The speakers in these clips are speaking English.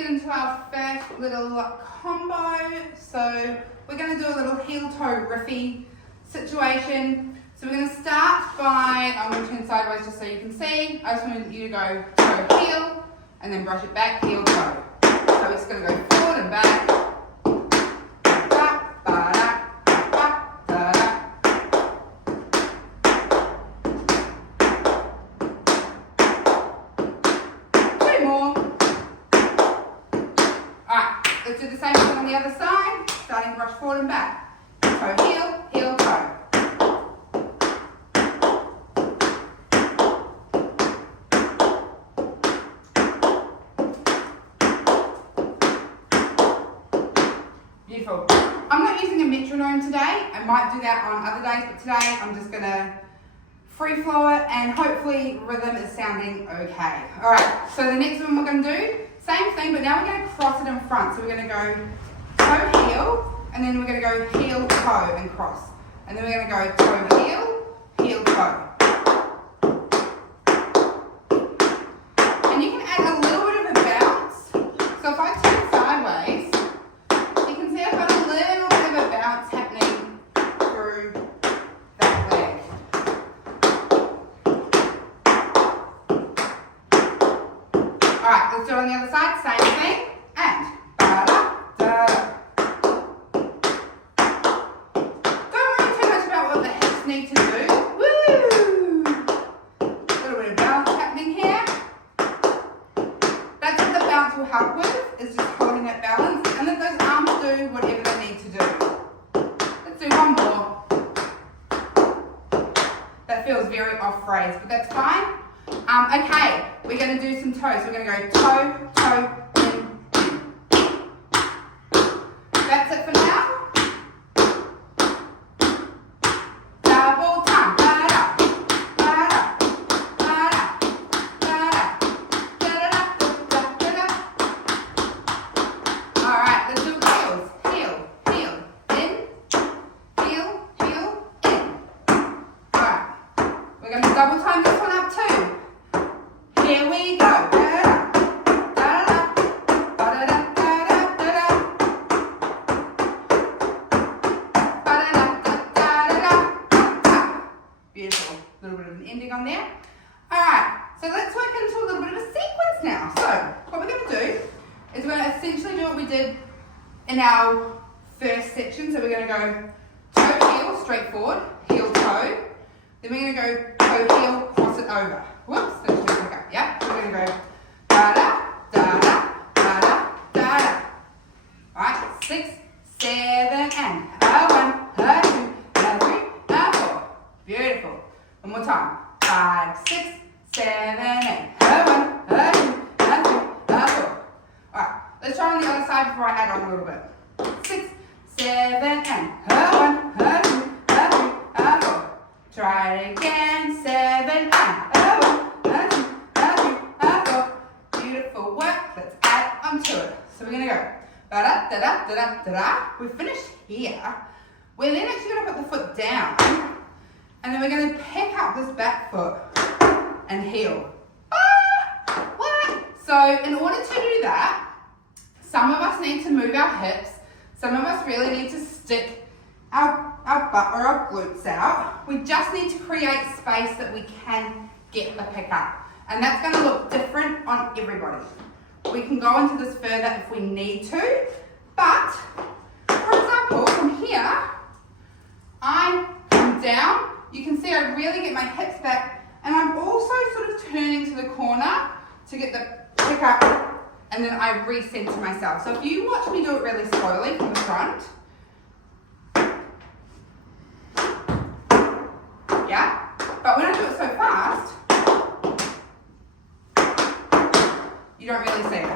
get into our first little combo. So we're going to do a little heel-toe riffy situation. So we're going to start by, I'm going to turn sideways just so you can see. I just want you to go toe, heel, and then brush it back, heel, toe. So we're just going to go forward and back. Two more. Alright, let's do the same thing on the other side. Starting brush forward and back. Toe, heel, heel, toe. Beautiful. I'm not using a metronome today. I might do that on other days, but today I'm just going to free flow it and hopefully rhythm is sounding okay. Alright, so the next one we're going to do, same thing, but now we're going to cross it in front. So we're going to go toe, heel, and then we're going to go heel, toe and cross. And then we're going to go toe, heel, heel, toe. And you can add a little bit of a bounce. So if I turn sideways, you can see I've got a little bit of a bounce happening through that leg. Alright, let's do it on the other side, same thing. And ba-da-da. Don't worry too much about what the hips need to do. Woo! A little bit of bounce happening here. That's what the bounce will help with, is just holding that balance. And let those arms do whatever they need to do. Let's do one more. That feels very off phrase, but that's fine. Okay, we're going to do some toes. We're going to go toe, toe, in. That's it for now. Double time. Da-da, da-da, da-da, da-da, da-da, da-da. Alright, let's do heels. Heel, heel, in. Heel, heel, in. Alright, we're going to double time this one up too. Here we go. Da-da, da-da, da-da, da-da, da-da. Ba-da-da, da-da-da. Beautiful. A little bit of an ending on there. Alright, so let's work into a little bit of a sequence now. So, what we're going to do is we're going to essentially do what we did in our first section. So we're going to go toe, heel, straight forward, heel, toe. Then we're going to go toe, heel, cross it over. Whoops, that was just okay. Yeah, we're going to go da-da, da-da, da-da, da-da. Alright, 6, 7, and a 1, a 2, a 3, a 4. Beautiful. One more time. 5, 6, 7, 8. A 1, a 2, a 3, a 4. Alright, let's try on the other side before I add on a little bit. 6, 7, and a 1, a 2, a 3, a 4. Try it again. 7, and a 1, a 2, a 3, a 4. Beautiful work. Let's add onto it. So we're going to go da-da-da-da-da-da-da. We've finished here. We're then actually going to put the foot down. And then we're going to pick up this back foot and heel. Ah! What? So in order to do that, some of us need to move our hips. Some of us really need to stick our butt or our glutes out. We just need to create space that we can get the pick up. And that's going to look different on everybody. We can go into this further if we need to. But, for example, from here, I come down. You can see I really get my hips back. And I'm also sort of turning to the corner to get the pick up. And then I recenter myself. So if you watch me do it really slowly from the front. Yeah? But when I do it so fast, you don't really see it.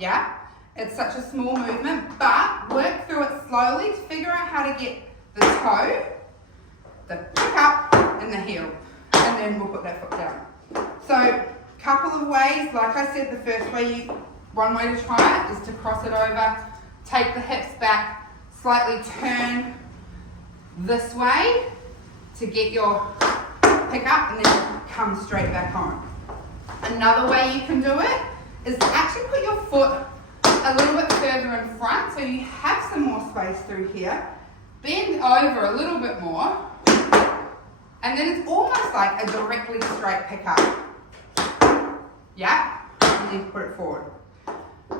Yeah? It's such a small movement, but work through it slowly to figure out how to get the toe, the pick up, and the heel. And then we'll put that foot down. So, couple of ways. Like I said, the first way, one way to try it is to cross it over, take the hips back, slightly turn this way to get your pick up, and then come straight back on. Another way you can do it is to actually put your foot a little bit further in front so you have some more space through here. Bend over a little bit more, and then it's almost like a directly straight pickup. Yeah, and then put it forward.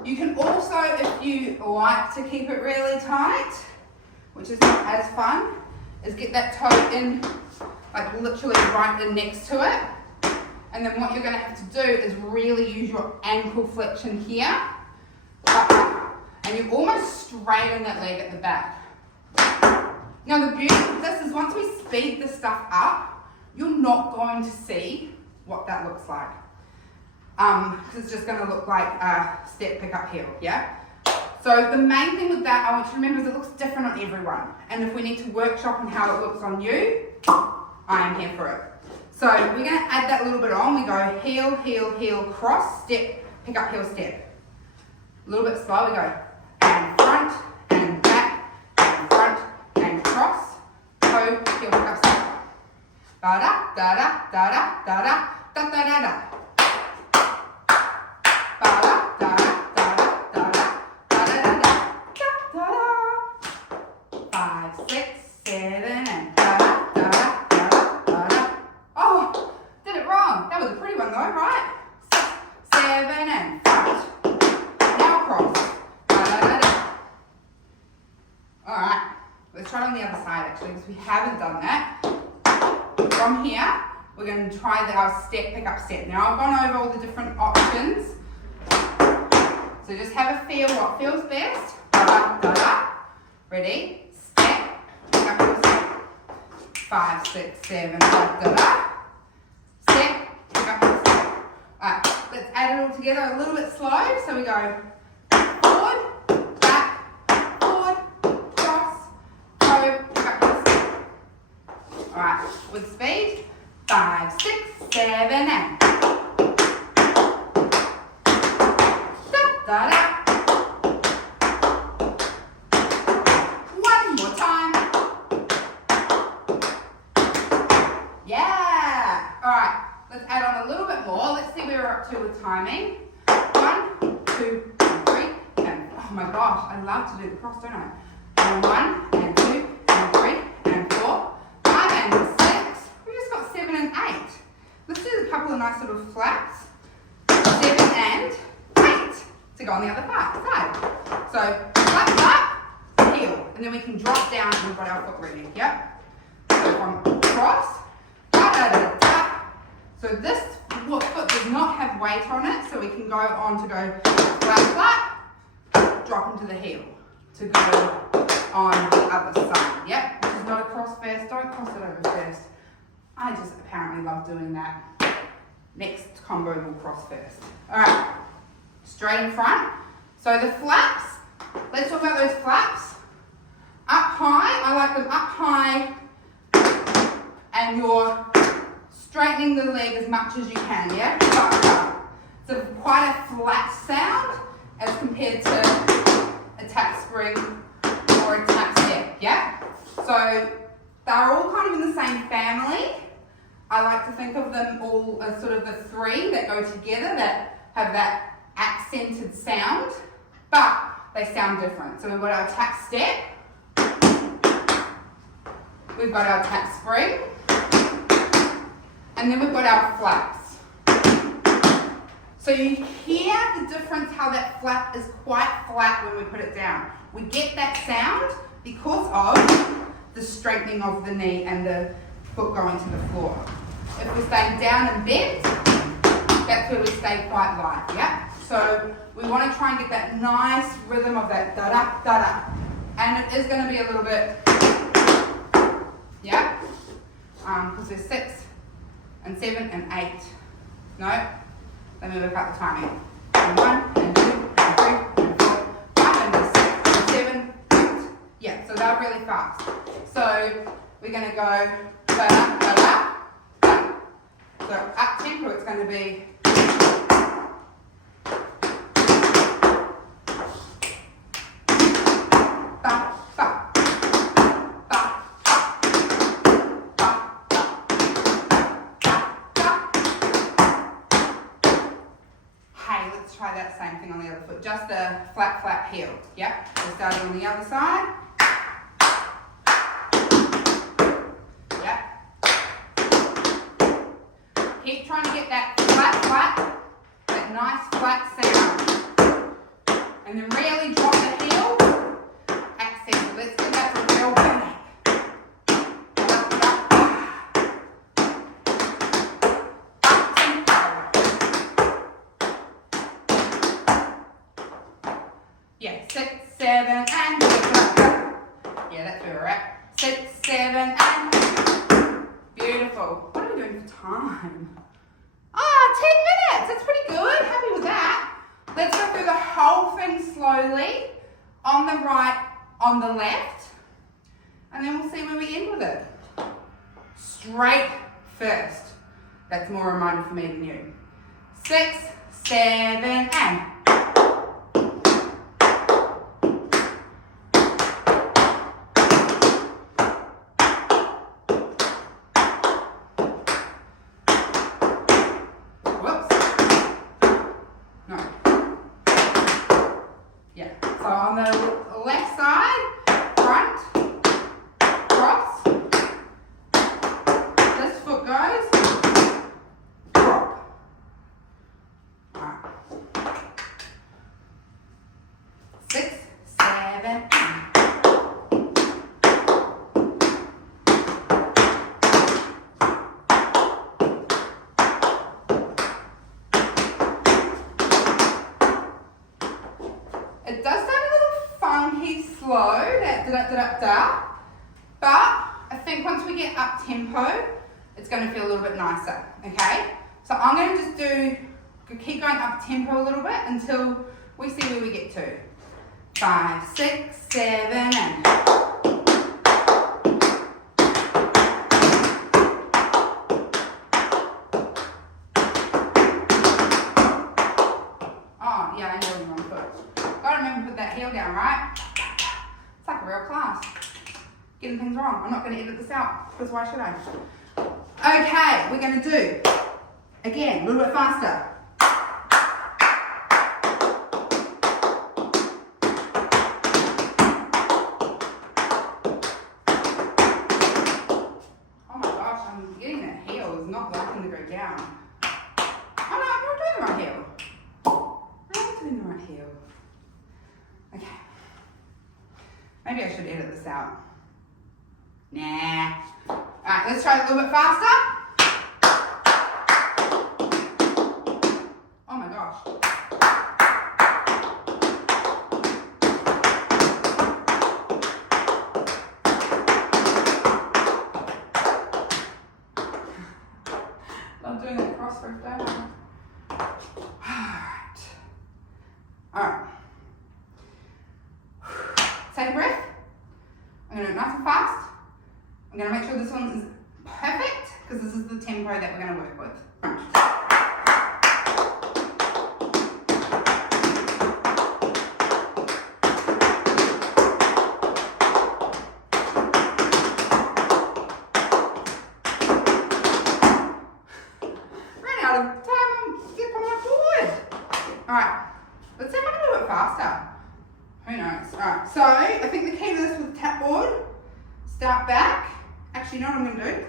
You can also, if you like to keep it really tight, which is not as fun, is get that toe in, like literally right in next to it. And then what you're going to have to do is really use your ankle flexion here, and you almost straighten that leg at the back. Now the beauty of this is once we speed this stuff up, you're not going to see what that looks like. Because it's just going to look like a step, pick up, heel, yeah? So the main thing with that I want you to remember is it looks different on everyone. And if we need to workshop on how it looks on you, I am here for it. So we're going to add that little bit on. We go heel, heel, heel, cross, step, pick up, heel, step. A little bit slow, we go and front, and back, and front, and cross, toe, heel, pick up, step. Da-da, da-da, da-da, da-da, da-da-da-da. 5, 6, 7, and oh, did it wrong. That was a pretty one though, right? 6, 7, and front. Now cross. Alright, let's try it on the other side actually because we haven't done that. From here, we're going to try our step, pick up, step. Now I've gone over all the different options. So just have a feel what feels best. Ready? Step, pick up, heel, step. 5, 6, 7, Step, pick up, heel, step. Alright, let's add it all together a little bit slow. So we go forward, back, forward, cross, toe, pick up, heel, step. Alright, with speed. 5, 6, 7, and da-da. One more time. Yeah. All right. Let's add on a little bit more. Let's see where we're up to with timing. 1, 2, 3, and oh my gosh, I love to do the cross, don't I? And 1, and 2, and 3, and 4, 5, and 6. We just got 7 and 8. Let's do a couple of nice little flaps. 7 and 8 to go on the other side. So flap, flap, heel, and then we can drop down and we've got our foot ready. Yep. So from cross, da da da da. So this foot does not have weight on it, so we can go on to go flap, flap, drop into the heel to go on the other side. Yep. This is not a cross first. Don't cross it over first. I just apparently love doing that. Next combo will cross first. All right, straight in front. So the flaps, let's talk about those flaps. Up high, I like them up high, and you're straightening the leg as much as you can, yeah? So quite a flat sound as compared to a tap spring or a tap step, yeah? So they're all kind of in the same family. I like to think of them all as sort of the three that go together that have that accented sound, but they sound different. So we've got our tap step, we've got our tap spring, and then we've got our flaps. So you hear the difference how that flap is quite flat when we put it down. We get that sound because of the straightening of the knee and the foot going to the floor. If we're staying down and bent, that's where we stay quite light, yeah? So we want to try and get that nice rhythm of that da-da, da-da. And it is going to be a little bit, yeah? Because there's 6 and 7 and 8. No, let me work out the timing. And 1 and 2 and 3 and 4, 5 and 6 and 7, 8. Yeah, so they're really fast. So we're going to go da-da, da-da. So up tempo, it's going to be ba, ba, ba, ba, ba, ba, ba. Hey, let's try try that same thing on the other foot. Just a flat heel. Yep. So starting on the other side. Yep. Keep trying to get that flat, that nice flat sound. And then really drop the heel. Accent. Let's do that for a real bang. Yeah, 6, 7, and yeah, that's where we're at. 6, 7, and beautiful. What are we doing for time? 10 minutes. That's pretty good. Happy with that. Let's go through the whole thing slowly. On the right, on the left, and then we'll see where we end with it. Straight first. That's more a reminder for me than you. 6, 7, and. So on the left side, front, cross, this foot goes, drop. Alright. 6, 7, it does sound a little funky, slow, that da-da-da-da-da, but I think once we get up tempo, it's going to feel a little bit nicer, okay? So I'm going to just keep going up tempo a little bit until we see where we get to. 5, 6, 7, and. Oh, yeah, I know the wrong foot. Gotta remember to put that heel down, right? It's like a real class. Getting things wrong. I'm not going to edit this out, because why should I? Okay, we're going to do, again, a little bit faster. Oh my gosh, I'm getting that heel is not liking to go down. Oh no, I'm not doing the right heel. I'm not doing the right heel. Okay. Maybe I should edit this out. Nah. Alright, let's try it a little bit faster. Oh my gosh. Love doing that crossword, don't I? Alright. Alright. Take a breath. I'm going to do it nice and fast. I'm going to make sure this one is perfect because this is the tempo that we're going to work with. Ran out of time. Skip on my board. Alright, let's see if I can do it faster. Who knows? Alright, so I think the key to this with the tap board, start back. Actually, you know what I'm going to do?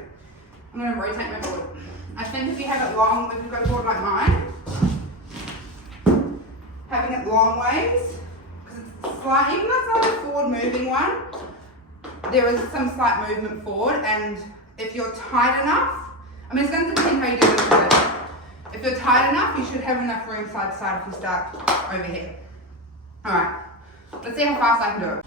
I'm going to rotate my board. I think if you have it long, if you've got a board like mine, having it long ways, because it's slight, even though it's not a forward moving one, there is some slight movement forward, and if you're tight enough, I mean, it's going to depend how you do this with it. If you're tight enough, you should have enough room side to side if you start over here. Alright, let's see how fast I can do it.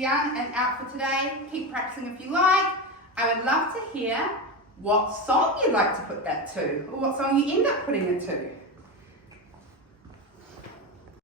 Done and out for today. Keep practicing if you like. I would love to hear what song you'd like to put that to, or what song you end up putting it to.